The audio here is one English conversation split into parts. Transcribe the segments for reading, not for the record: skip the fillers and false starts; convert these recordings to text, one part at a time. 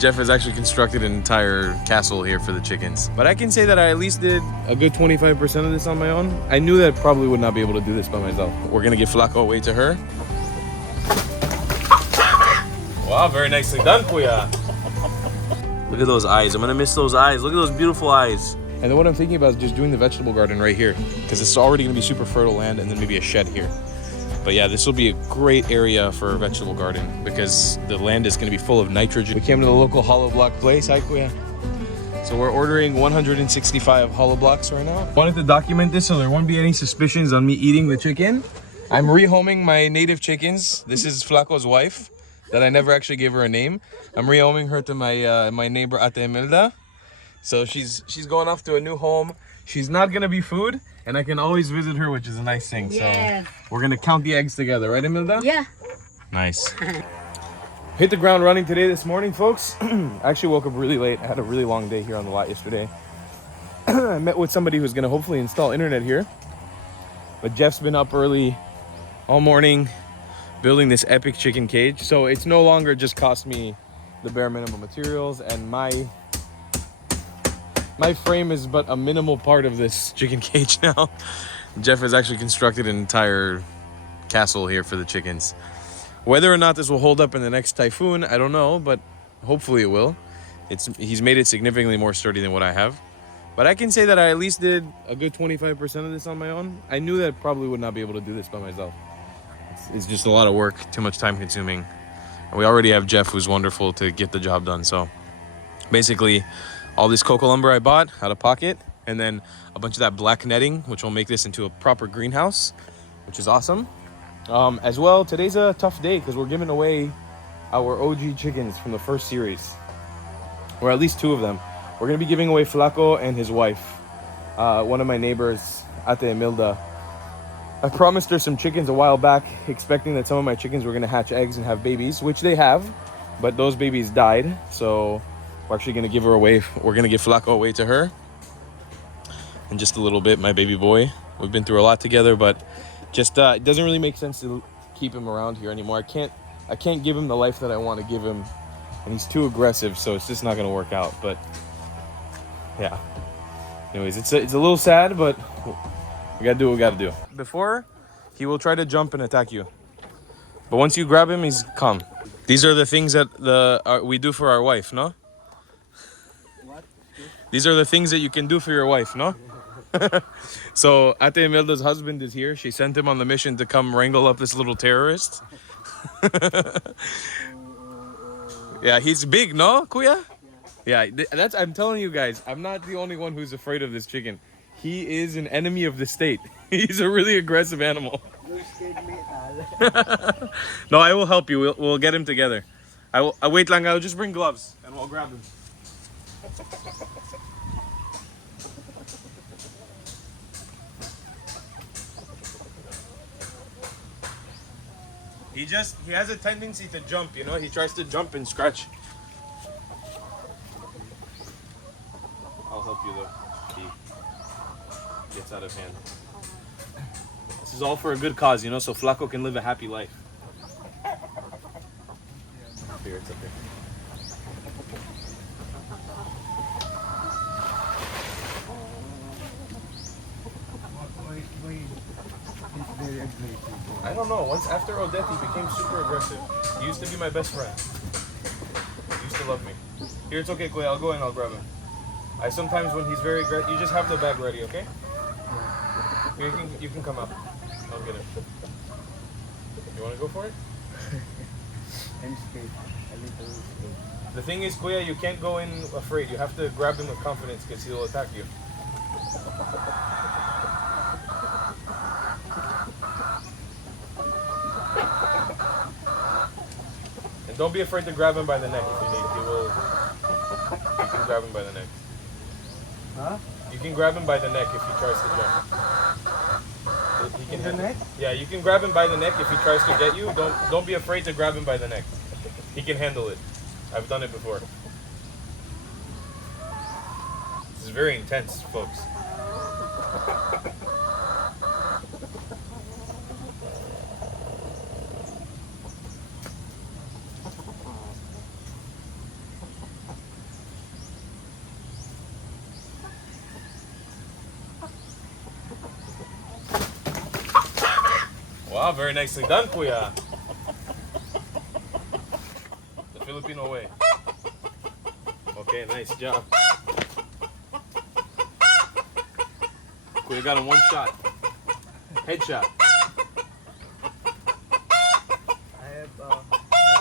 Jeff has actually constructed an entire castle here for the chickens. But I can say that I at least did a good 25% of this on my own. I knew that I probably would not be able to do this by myself. We're gonna give Flaco away to her. Wow, very nicely done, Kuya. Look at those eyes. I'm gonna miss those eyes. Look at those beautiful eyes. And then what I'm thinking about is just doing the vegetable garden right here, because it's already gonna be super fertile land, and then maybe a shed here. But yeah, this will be a great area for a vegetable garden because the land is gonna be full of nitrogen. We came to the local hollow block place. Hi, Kuya. So we're ordering 165 hollow blocks right now. Wanted to document this so there won't be any suspicions on me eating the chicken. I'm rehoming my native chickens. This is Flaco's wife that I never actually gave her a name. I'm rehoming her to my my neighbor Ate Imelda. So she's going off to a new home. She's not gonna be food, and I can always visit her, which is a nice thing. Yes. So we're gonna count the eggs together, right, Imelda? Yeah. Nice. Hit the ground running today this morning, folks. I actually woke up really late. I had a really long day here on the lot yesterday. I met with somebody who's gonna hopefully install internet here. But Jeff's been up early all morning building this epic chicken cage. So it's no longer just cost me the bare minimum materials, and my frame is but a minimal part of this chicken cage now. Jeff has actually constructed an entire castle here for the chickens. Whether or not this will hold up in the next typhoon, I don't know, but hopefully it will. He's made it significantly more sturdy than what I have. But I can say that I at least did a good 25% of this on my own. I knew that I probably would not be able to do this by myself. It's just a lot of work, too much time consuming. And we already have Jeff, who's wonderful to get the job done. So basically, all this cocoa lumber I bought out of pocket, and then a bunch of that black netting, which will make this into a proper greenhouse, which is awesome. As well, today's a tough day because we're giving away our OG chickens from the first series, or at least two of them. We're gonna be giving away Flaco and his wife. One of my neighbors, Ate Imelda. I promised her some chickens a while back, expecting that some of my chickens were gonna hatch eggs and have babies, which they have, but those babies died. So we're actually gonna give her away. We're gonna give Flaco away to her in just a little bit, my baby boy. We've been through a lot together, but just it doesn't really make sense to keep him around here anymore. I can't give him the life that I want to give him, and he's too aggressive, so it's just not gonna work out. But yeah, anyways, it's a little sad, but we gotta do what we gotta do. Before, he will try to jump and attack you, but once you grab him, he's calm. These are the things that we do for our wife, no? What? These are the things that you can do for your wife, no? So Ate Imelda's husband is here. She sent him on the mission to come wrangle up this little terrorist. Yeah, he's big, no, Kuya? Yeah, that's. I'm telling you guys, I'm not the only one who's afraid of this chicken. He is an enemy of the state. He's a really aggressive animal. You scared me, No, I will help you. We'll get him together. I will. Wait lang. I'll just bring gloves and we'll grab him. He has a tendency to jump, you know? He tries to jump and scratch. I'll help you though. He gets out of hand. This is all for a good cause, you know, so Flaco can live a happy life. Here, it's up here. I don't know. Once after Odette, he became super aggressive. He used to be my best friend. He used to love me. Here, it's okay, Kuya. I'll go in. I'll grab him. I sometimes, when he's very aggressive, you just have the bag ready, okay? Here, you can come up. I'll get him. You want to go for it? I'm scared. A little scared. The thing is, Kuya, you can't go in afraid. You have to grab him with confidence because he'll attack you. And don't be afraid to grab him by the neck if you need. You can grab him by the neck. Huh? You can grab him by the neck if he tries to jump. He can The neck? Yeah, you can grab him by the neck if he tries to get you. Don't be afraid to grab him by the neck. He can handle it. I've done it before. This is very intense, folks. Oh, very nicely done, Kuya. The Filipino way. Okay, nice job. Kuya got him one shot. Headshot. I have what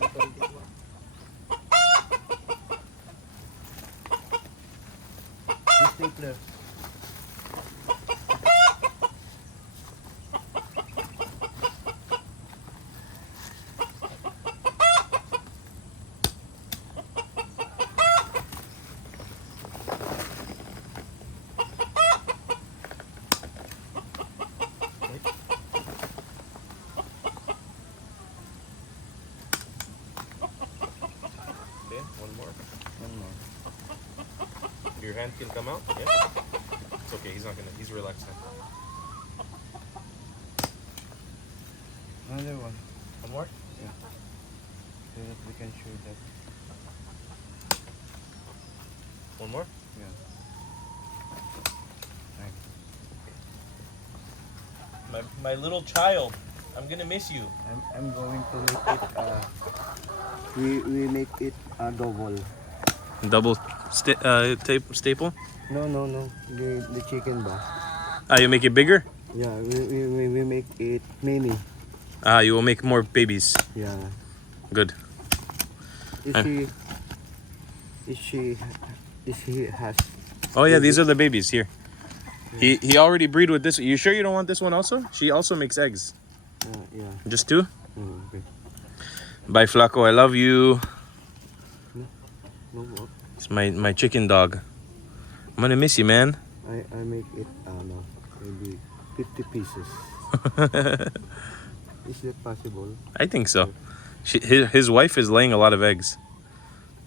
we call this one. This stapler. Okay, one more. One more. Your hand can come out. Yeah. It's okay. He's relaxed now. Another one. One more. So that we can show that. One more. Yeah. Thanks. My little child. I'm gonna miss you. I'm going to make it. We make it double. Double staple. No. The chicken ba? You make it bigger. Yeah, we make it mini. You will make more babies. Yeah. Good. Is she has? Oh yeah, these are the babies here. He already breed with this. You sure you don't want this one also? She also makes eggs. Yeah. Just two? Okay. Bye, Flaco. I love you. No more. It's my chicken dog. I'm gonna miss you, man. I make it no, maybe 50 pieces. Is that possible? I think so. His wife is laying a lot of eggs.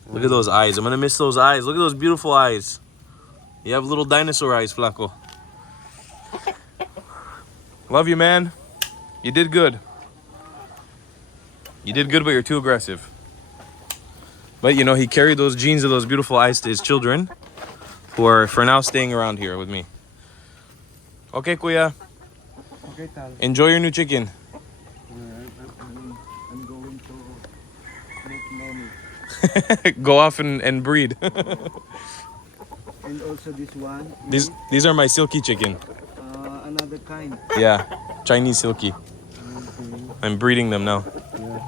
Look at those eyes. I'm gonna miss those eyes. Look at those beautiful eyes. You have little dinosaur eyes, Flaco. Love you, man. You did good. You did good, but you're too aggressive. But you know, he carried those genes of those beautiful eyes to his children, who are for now staying around here with me. Okay, Kuya. Okay, Tal. Enjoy your new chicken. I'm going to make many. Go off and breed. And also this one. These are my silky chicken. Another kind. Yeah, Chinese silky. Okay. I'm breeding them now. Yeah.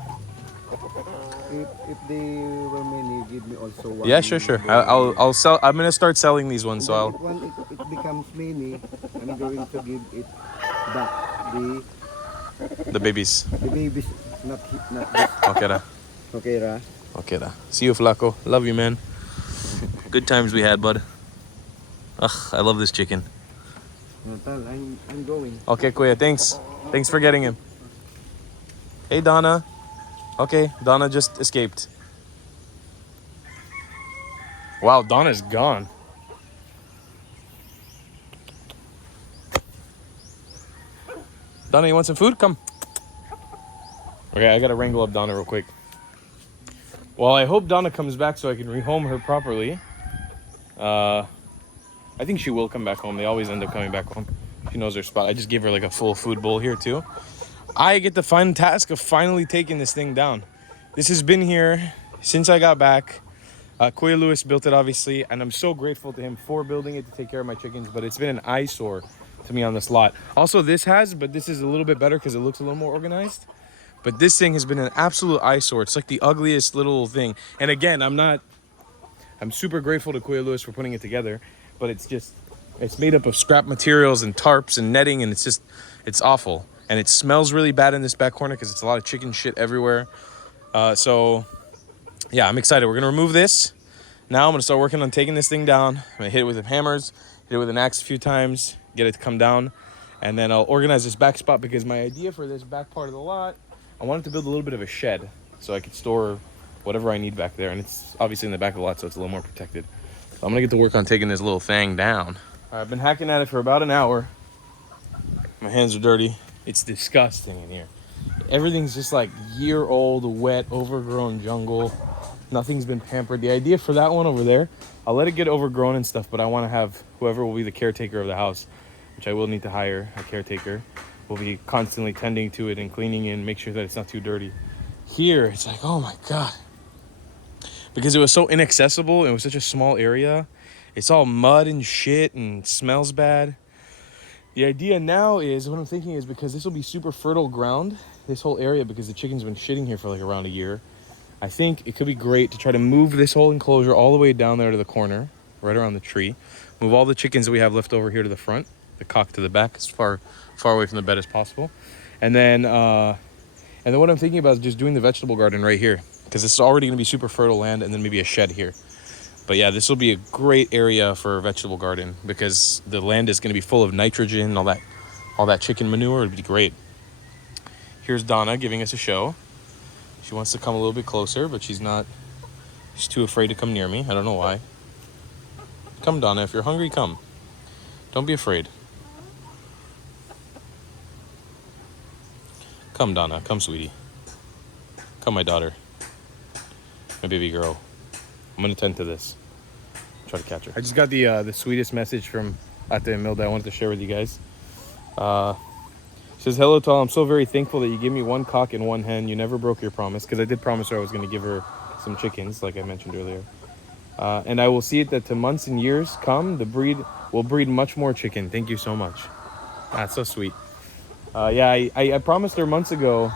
If they were many, give me also one. Yeah, sure. I'll sell. I'm gonna start selling these ones. So I'll. When it becomes many, I'm going to give it back The babies. the babies, not this. Okay, da. Okay, Ra. Okay, da. See you, Flaco. Love you, man. Good times we had, bud. Ugh, I love this chicken. No, Tal, I'm going. Okay, Kuya. Thanks. Thanks for getting him. Hey, Donna. Okay, Donna just escaped. Wow, Donna's gone. Donna, you want some food? Come. Okay, I gotta wrangle up Donna real quick. Well, I hope Donna comes back so I can rehome her properly. I think she will come back home. They always end up coming back home. She knows her spot. I just gave her like a full food bowl here too. I get the fun task of finally taking this thing down. This has been here since I got back. Kuya Lewis built it, obviously, and I'm so grateful to him for building it to take care of my chickens, but it's been an eyesore to me on this lot. Also, this is a little bit better because it looks a little more organized. But this thing has been an absolute eyesore. It's like the ugliest little thing. And again, I'm super grateful to Kuya Lewis for putting it together, but it's made up of scrap materials and tarps and netting, and it's awful. And it smells really bad in this back corner because it's a lot of chicken shit everywhere. So yeah, I'm excited. We're gonna remove this. Now I'm gonna start working on taking this thing down. I'm gonna hit it with hammers, hit it with an axe a few times, get it to come down. And then I'll organize this back spot because my idea for this back part of the lot, I wanted to build a little bit of a shed so I could store whatever I need back there. And it's obviously in the back of the lot, so it's a little more protected. So I'm gonna get to work on taking this little thing down. I've been hacking at it for about an hour. My hands are dirty. It's disgusting in here. Everything's just like year-old, wet, overgrown jungle. Nothing's been pampered. The idea for that one over there, I'll let it get overgrown and stuff, but I want to have whoever will be the caretaker of the house, which I will need to hire a caretaker. we'll be constantly tending to it and cleaning it and make sure that it's not too dirty. Here, it's like, oh my God. Because it was so inaccessible, it was such a small area. It's all mud and shit and smells bad. The idea now is, what I'm thinking is, because this will be super fertile ground, this whole area, because the chicken's been shitting here for like around a year, I think it could be great to try to move this whole enclosure all the way down there to the corner, right around the tree. Move all the chickens that we have left over here to the front, the cock to the back, as far away from the bed as possible. And then what I'm thinking about is just doing the vegetable garden right here, because it's already going to be super fertile land, and then maybe a shed here. But yeah, this will be a great area for a vegetable garden because the land is going to be full of nitrogen, all that chicken manure. It'd be great. Here's Donna giving us a show. She wants to come a little bit closer, but she's too afraid to come near me. I don't know why. Come, Donna, if you're hungry, come. Don't be afraid. Come, Donna. Come, sweetie. Come, my daughter. My baby girl. I'm gonna tend to this. Try to catch her. I just got the sweetest message from Ate Emil that I wanted to share with you guys. She says, hello, Tal. I'm so very thankful that you gave me one cock and one hen. You never broke your promise, because I did promise her I was going to give her some chickens, like I mentioned earlier. And I will see it that to months and years come, the breed will breed much more chicken. Thank you so much. That's so sweet. Yeah, I promised her months ago,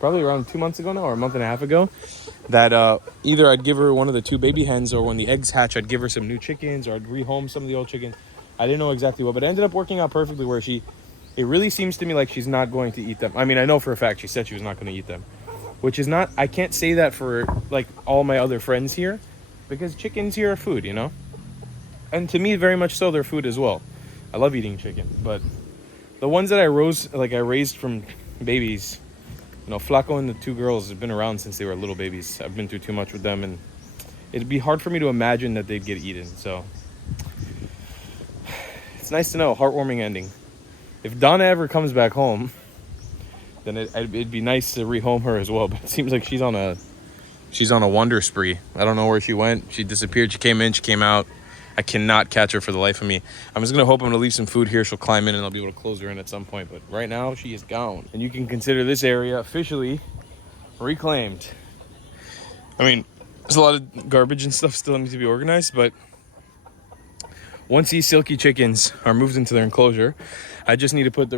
probably around 2 months ago now, or a month and a half ago, that either I'd give her one of the 2 baby hens, or when the eggs hatch, I'd give her some new chickens, or I'd rehome some of the old chickens. I didn't know exactly what, but it ended up working out perfectly where it really seems to me like she's not going to eat them. I mean, I know for a fact she said she was not going to eat them, which is not, I can't say that for like all my other friends here, because chickens here are food, you know? And to me, very much so, they're food as well. I love eating chicken, but the ones that I raised from babies, you know, Flaco and the 2 girls have been around since they were little babies. I've been through too much with them, and it'd be hard for me to imagine that they'd get eaten. So it's nice to know, heartwarming ending. If Donna ever comes back home, then it'd be nice to rehome her as well. But it seems like she's on a wander spree. I don't know where she went. She disappeared. She came in. She came out. I cannot catch her for the life of me. I'm just gonna hope I'm gonna leave some food here. She'll climb in, and I'll be able to close her in at some point. But right now, she is gone. And you can consider this area officially reclaimed. I mean, there's a lot of garbage and stuff still needs to be organized, but once these silky chickens are moved into their enclosure, I just need to put the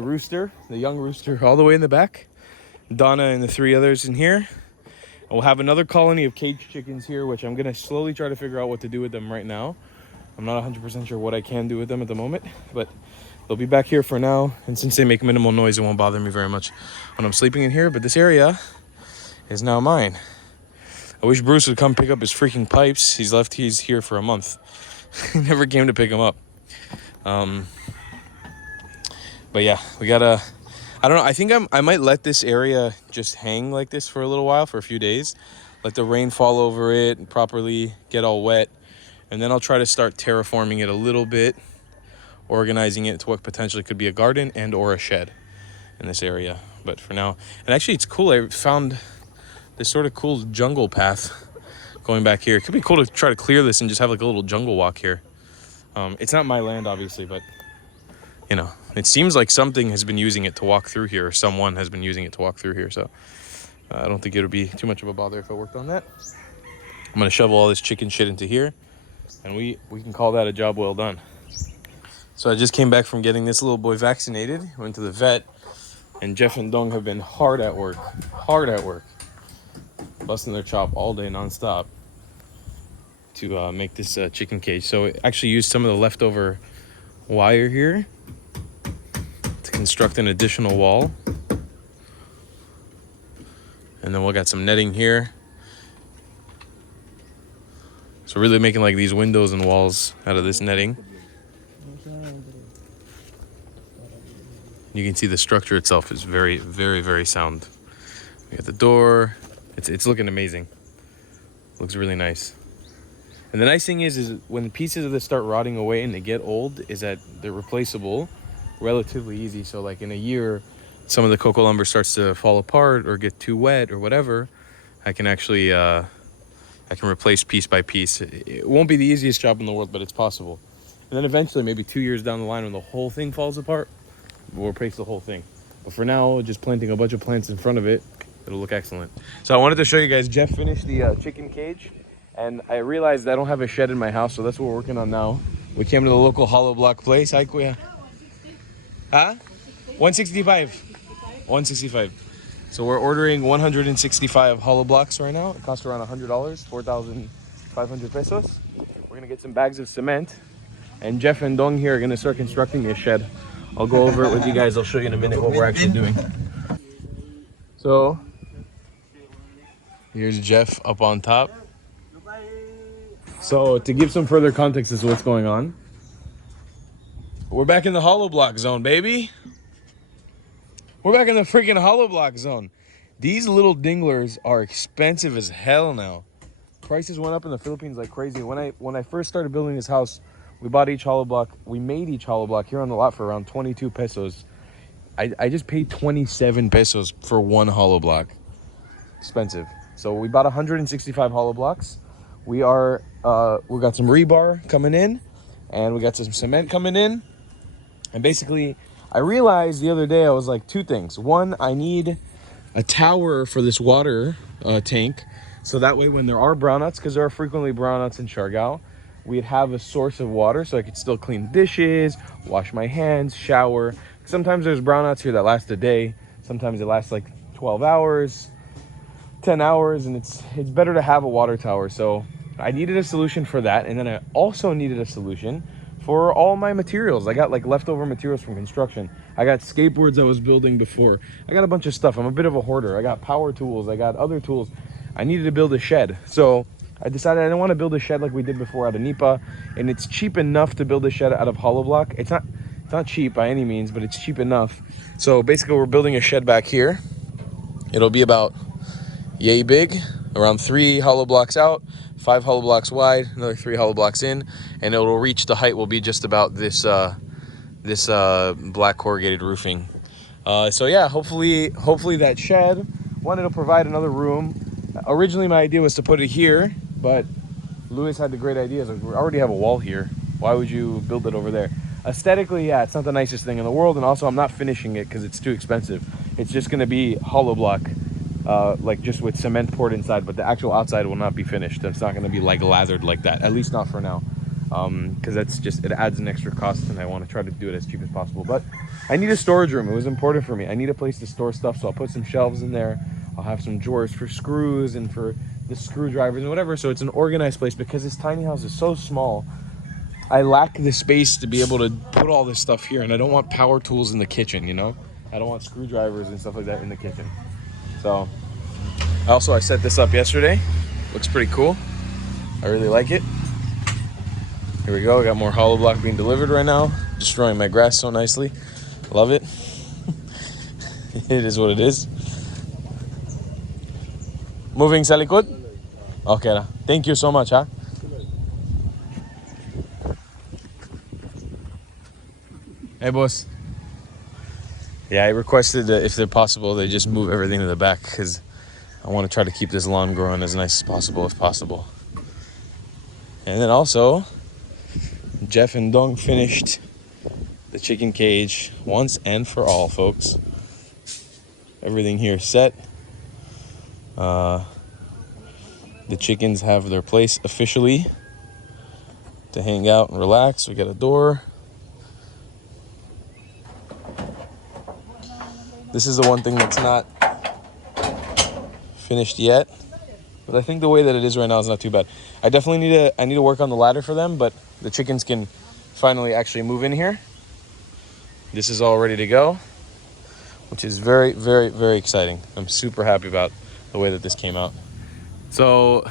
young rooster, all the way in the back, Donna and the 3 others in here. And we'll have another colony of caged chickens here, which I'm going to slowly try to figure out what to do with them right now. I'm not 100% sure what I can do with them at the moment, but they'll be back here for now. And since they make minimal noise, it won't bother me very much when I'm sleeping in here. But this area is now mine. I wish Bruce would come pick up his freaking pipes. He's here for a month. He never came to pick him up. But yeah, we gotta, I don't know, I think I might let this area just hang like this for a little while, for a few days. Let the rain fall over it and properly get all wet. And then I'll try to start terraforming it a little bit, organizing it to what potentially could be a garden and or a shed in this area. But for now, and actually it's cool, I found this sort of cool jungle path going back here. It could be cool to try to clear this and just have like a little jungle walk here. It's not my land, obviously, but you know, it seems like something has been using it to walk through here, or someone has been using it to walk through here. So I don't think it would be too much of a bother if I worked on that. I'm gonna shovel all this chicken shit into here, and we can call that a job well done. So I just came back from getting this little boy vaccinated, went to the vet, and Jeff and Dong have been hard at work, busting their chop all day nonstop to make this chicken cage. So I actually used some of the leftover wire here to construct an additional wall. And then we'll got some netting here. So really making like these windows and walls out of this netting. You can see the structure itself is very, very, very sound. We got the door. It's looking amazing. Looks really nice. And the nice thing is when the pieces of this start rotting away and they get old, is that they're replaceable relatively easy. So like in a year, some of the cocoa lumber starts to fall apart or get too wet or whatever, I can actually I can replace piece by piece. It won't be the easiest job in the world, but it's possible. And then eventually, maybe 2 years down the line, when the whole thing falls apart, we'll replace the whole thing. But for now, just planting a bunch of plants in front of it, it'll look excellent. So I wanted to show you guys, Jeff finished the chicken cage, and I realized I don't have a shed in my house, so that's what we're working on now. We came to the local hollow block place. Hi, Kuya. Huh? 165. 165. So we're ordering 165 hollow blocks right now. It costs around $100, 4,500 pesos. We're gonna get some bags of cement, and Jeff and Dong here are gonna start constructing a shed. I'll go over it with you guys. I'll show you in a minute what we're actually doing. So here's Jeff up on top. So to give some further context as to what's going on, we're back in the hollow block zone, baby. We're back in the freaking hollow block zone. These little dinglers are expensive as hell now. Prices went up in the Philippines like crazy. When I first started building this house, we bought each hollow block. We made each hollow block here on the lot for around 22 pesos. I just paid 27 pesos for one hollow block. Expensive. So we bought 165 hollow blocks. We got some rebar coming in, and we got some cement coming in. And basically, I realized the other day, I was like, two things. One, I need a tower for this water tank, so that way when there are brownouts, because there are frequently brownouts in Siargao, we'd have a source of water so I could still clean dishes, wash my hands, shower. Sometimes there's brownouts here that last a day. Sometimes it lasts like 12 hours, 10 hours, and it's better to have a water tower. So I needed a solution for that, and then I also needed a solution for all my materials. I got like leftover materials from construction. I got skateboards I was building before. I got a bunch of stuff. I'm a bit of a hoarder. I got power tools. I got other tools. I needed to build a shed. So I decided I didn't want to build a shed like we did before out of Nipa. And it's cheap enough to build a shed out of hollow block. It's not cheap by any means, but it's cheap enough. So basically we're building a shed back here. It'll be about yay big, around 3 hollow blocks out, 5 hollow blocks wide, another 3 hollow blocks in, and it will reach the height will be just about this black corrugated roofing. So yeah, hopefully that shed, one, it'll provide another room. Originally my idea was to put it here, but Luis had the great idea. Like, we already have a wall here. Why would you build it over there? Aesthetically, yeah, it's not the nicest thing in the world, and also I'm not finishing it because it's too expensive. It's just gonna be hollow block, like just with cement poured inside, but the actual outside will not be finished. It's not gonna be like lathered like that, at least not for now. Because that's just, it adds an extra cost, and I want to try to do it as cheap as possible. But I need a storage room. It was important for me. I need a place to store stuff, so I'll put some shelves in there. I'll have some drawers for screws and for the screwdrivers and whatever, so it's an organized place. Because this tiny house is so small, I lack the space to be able to put all this stuff here, and I don't want power tools in the kitchen, you know? I don't want screwdrivers and stuff like that in the kitchen. So I set this up yesterday. Looks pretty cool. I really like it. Here we go. I got more hollow block being delivered right now. Destroying my grass so nicely. Love it. It is what it is. Moving sa likod? Okay na. Thank you so much, huh? Hey, boss. Yeah, I requested that if they're possible, they just move everything to the back because I want to try to keep this lawn growing as nice as possible, if possible. And then also, Jeff and Dong finished the chicken cage once and for all, folks. Everything here is set. The chickens have their place officially to hang out and relax. We got a door. This is the one thing that's not finished yet, but I think the way that it is right now is not too bad. I definitely need to work on the ladder for them, but the chickens can finally actually move in here. This is all ready to go, which is very, very, very exciting. I'm super happy about the way that this came out. So,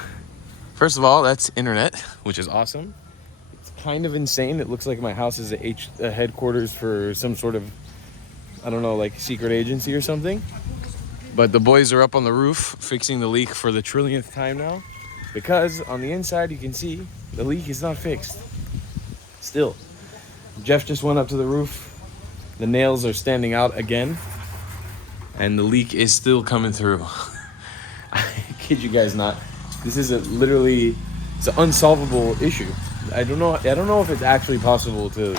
first of all, that's internet, which is awesome. It's kind of insane. It looks like my house is a headquarters for some sort of, I don't know, like secret agency or something. But the boys are up on the roof fixing the leak for the trillionth time now, because on the inside you can see the leak is not fixed. Still, Jeff just went up to the roof. The nails are standing out again, and the leak is still coming through. I kid you guys not. This is it's an unsolvable issue. I don't know if it's actually possible to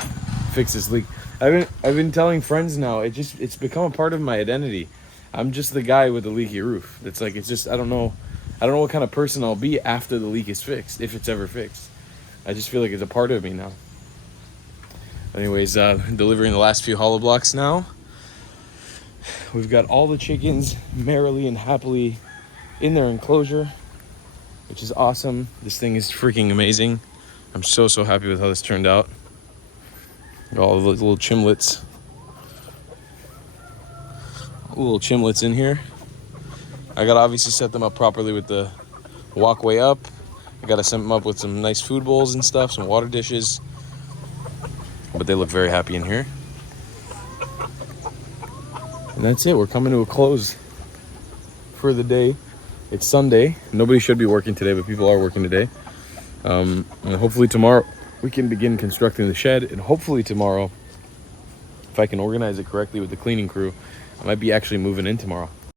fix this leak. I've been telling friends now. It's become a part of my identity. I'm just the guy with the leaky roof. It's like it's just I don't know what kind of person I'll be after the leak is fixed, if it's ever fixed. I just feel like it's a part of me now. Anyways, delivering the last few hollow blocks now. We've got all the chickens merrily and happily in their enclosure, which is awesome. This thing is freaking amazing. I'm so happy with how this turned out. Got all the little chimlets. Little chimlets in here. I gotta obviously set them up properly with the walkway up. I gotta set them up with some nice food bowls and stuff, some water dishes. But they look very happy in here. And that's it. We're coming to a close for the day. It's Sunday. Nobody should be working today, but people are working today. And hopefully tomorrow we can begin constructing the shed. And hopefully tomorrow, if I can organize it correctly with the cleaning crew, I might be actually moving in tomorrow.